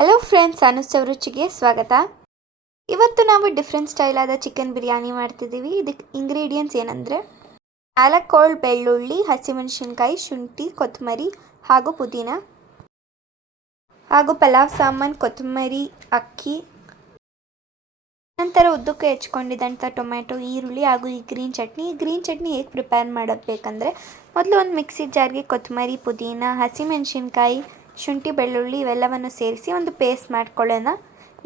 Hello friends, ಅನುಷ್ಠವ ರುಚಿಗೆ ಸ್ವಾಗತ. ಇವತ್ತು ನಾವು ಡಿಫ್ರೆಂಟ್ ಸ್ಟೈಲ್ ಆದ ಚಿಕನ್ ಬಿರಿಯಾನಿ ಮಾಡ್ತಿದ್ದೀವಿ. ಇದಕ್ಕೆ ಇಂಗ್ರೀಡಿಯೆಂಟ್ಸ್ ಏನಂದರೆ 4 ಕೋಳು ಬೆಳ್ಳುಳ್ಳಿ, ಹಸಿಮೆಣಸಿನ್ಕಾಯಿ, ಶುಂಠಿ, ಕೊತ್ತಂಬರಿ ಹಾಗೂ ಪುದೀನ ಹಾಗೂ ಪಲಾವ್ ಸಾಮಾನು, ಕೊತ್ತಂಬರಿ, ಅಕ್ಕಿ, ನಂತರ ಉದ್ದಕ್ಕೆ ಹೆಚ್ಕೊಂಡಿದ್ದಂಥ ಟೊಮ್ಯಾಟೊ, ಈರುಳ್ಳಿ ಹಾಗೂ ಈ ಗ್ರೀನ್ ಚಟ್ನಿ ಹೇಗೆ ಪ್ರಿಪೇರ್ ಮಾಡಬೇಕಂದ್ರೆ, ಮೊದಲು ಒಂದು ಮಿಕ್ಸಿ ಜಾರ್ಗೆ ಕೊತ್ತಂಬರಿ, ಪುದೀನ, ಹಸಿಮೆಣಸಿನ್ಕಾಯಿ, ಶುಂಠಿ, ಬೆಳ್ಳುಳ್ಳಿ ಇವೆಲ್ಲವನ್ನು ಸೇರಿಸಿ ಒಂದು ಪೇಸ್ಟ್ ಮಾಡ್ಕೊಳ್ಳೋಣ.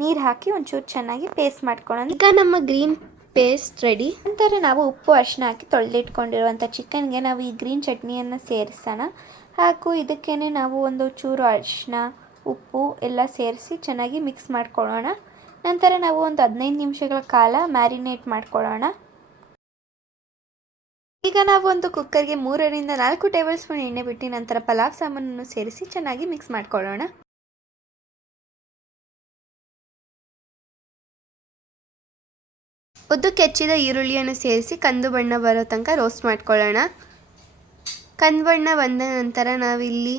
ನೀರು ಹಾಕಿ ಒಂಚೂರು ಚೆನ್ನಾಗಿ ಪೇಸ್ಟ್ ಮಾಡ್ಕೊಳ್ಳೋಣ. ಈಗ ನಮ್ಮ ಗ್ರೀನ್ ಪೇಸ್ಟ್ ರೆಡಿ. ನಂತರ ನಾವು ಉಪ್ಪು, ಅರಿಶಿನ ಹಾಕಿ ತೊಳೆದಿಟ್ಕೊಂಡಿರುವಂಥ ಚಿಕನ್ಗೆ ನಾವು ಈ ಗ್ರೀನ್ ಚಟ್ನಿಯನ್ನು ಸೇರಿಸೋಣ. ಹಾಗೂ ಇದಕ್ಕೇ ನಾವು ಒಂದು ಚೂರು ಅರಿಶಿನ, ಉಪ್ಪು ಎಲ್ಲ ಸೇರಿಸಿ ಚೆನ್ನಾಗಿ ಮಿಕ್ಸ್ ಮಾಡ್ಕೊಳ್ಳೋಣ. ನಂತರ ನಾವು ಒಂದು 15 ನಿಮಿಷಗಳ ಕಾಲ ಮ್ಯಾರಿನೇಟ್ ಮಾಡ್ಕೊಳ್ಳೋಣ. ಈಗ ನಾವು ಒಂದು ಕುಕ್ಕರ್ಗೆ 3 ರಿಂದ 4 ಟೇಬಲ್ ಸ್ಪೂನ್ ಎಣ್ಣೆ ಬಿಟ್ಟು ನಂತರ ಪಲಾವ್ ಸಾಮಾನನ್ನು ಸೇರಿಸಿ ಚೆನ್ನಾಗಿ ಮಿಕ್ಸ್ ಮಾಡ್ಕೊಳ್ಳೋಣ. ಉದ್ದಕ್ಕೆ ಹೆಚ್ಚಿದ ಈರುಳ್ಳಿಯನ್ನು ಸೇರಿಸಿ ಕಂದು ಬಣ್ಣ ಬರೋ ತನಕ ರೋಸ್ಟ್ ಮಾಡ್ಕೊಳ್ಳೋಣ. ಕಂದು ಬಣ್ಣ ಬಂದ ನಂತರ ನಾವಿಲ್ಲಿ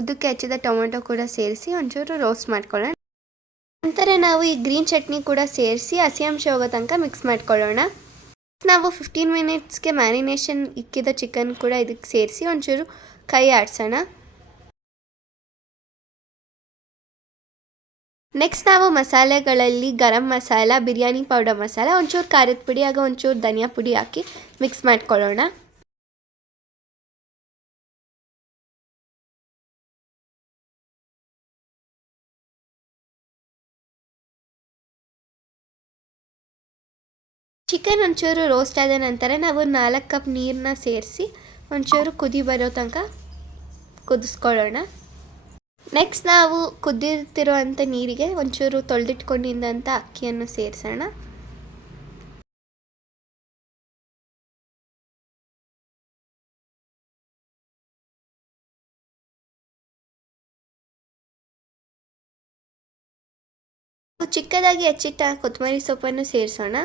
ಉದ್ದಕ್ಕೆ ಹೆಚ್ಚಿದ ಟೊಮೆಟೊ ಕೂಡ ಸೇರಿಸಿ ಒಂಚೂರು ರೋಸ್ಟ್ ಮಾಡ್ಕೊಳ್ಳೋಣ. ನಂತರ ನಾವು ಈ ಗ್ರೀನ್ ಚಟ್ನಿ ಕೂಡ ಸೇರಿಸಿ ಹಸಿ ಅಂಶ ಹೋಗೋ ತನಕ ಮಿಕ್ಸ್ ಮಾಡ್ಕೊಳ್ಳೋಣ. ನಾವು 15 ಮಿನಿಟ್ಸ್ಗೆ ಮ್ಯಾರಿನೇಷನ್ ಇಕ್ಕಿದ ಚಿಕನ್ ಕೂಡ ಇದಕ್ಕೆ ಸೇರಿಸಿ ಒಂಚೂರು ಕೈ ಆಡಿಸೋಣ. ನೆಕ್ಸ್ಟ್ ನಾವು ಮಸಾಲೆಗಳಲ್ಲಿ ಗರಂ ಮಸಾಲ, ಬಿರಿಯಾನಿ ಪೌಡರ್ ಮಸಾಲ, ಒಂಚೂರು ಖಾರದ ಪುಡಿ ಹಾಗೂ ಒಂಚೂರು ಧನಿಯಾ ಪುಡಿ ಹಾಕಿ ಮಿಕ್ಸ್ ಮಾಡ್ಕೊಳ್ಳೋಣ. ಚಿಕನ್ ಒಂಚೂರು ರೋಸ್ಟ್ ಆದ ನಂತರ ನಾವು 4 ಕಪ್ ನೀರನ್ನ ಸೇರಿಸಿ ಒಂಚೂರು ಕುದಿ ಬರೋ ತನಕ ಕುದಿಸ್ಕೊಳ್ಳೋಣ. ನೆಕ್ಸ್ಟ್ ನಾವು ಕುದಿರ್ತಿರುವಂಥ ನೀರಿಗೆ ಒಂಚೂರು ತೊಳೆದಿಟ್ಕೊಂಡಿದ್ದಂಥ ಅಕ್ಕಿಯನ್ನು ಸೇರಿಸೋಣ. ಚಿಕ್ಕದಾಗಿ ಹೆಚ್ಚಿಟ್ಟ ಕೊತ್ತಂಬರಿ ಸೊಪ್ಪನ್ನು ಸೇರಿಸೋಣ.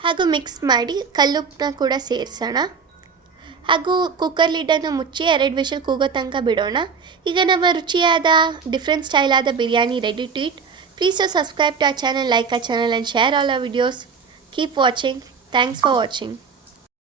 ಹಾಗೂ ಮಿಕ್ಸ್ ಮಾಡಿ ಕಲ್ಲುಪ್ಪನ್ನ ಕೂಡ ಸೇರಿಸೋಣ. ಹಾಗೂ ಕುಕ್ಕರ್ ಲಿಡ್ಡನ್ನು ಮುಚ್ಚಿ 2 ವಿಷಲ್ ಕೂಗೋ ತನಕ ಬಿಡೋಣ. ಈಗ ನಮ್ಮ ರುಚಿಯಾದ ಡಿಫ್ರೆಂಟ್ ಸ್ಟೈಲ್ ಆದ biryani ready to eat. Please subscribe to our channel, like our channel and share all our videos. Keep watching. Thanks for watching.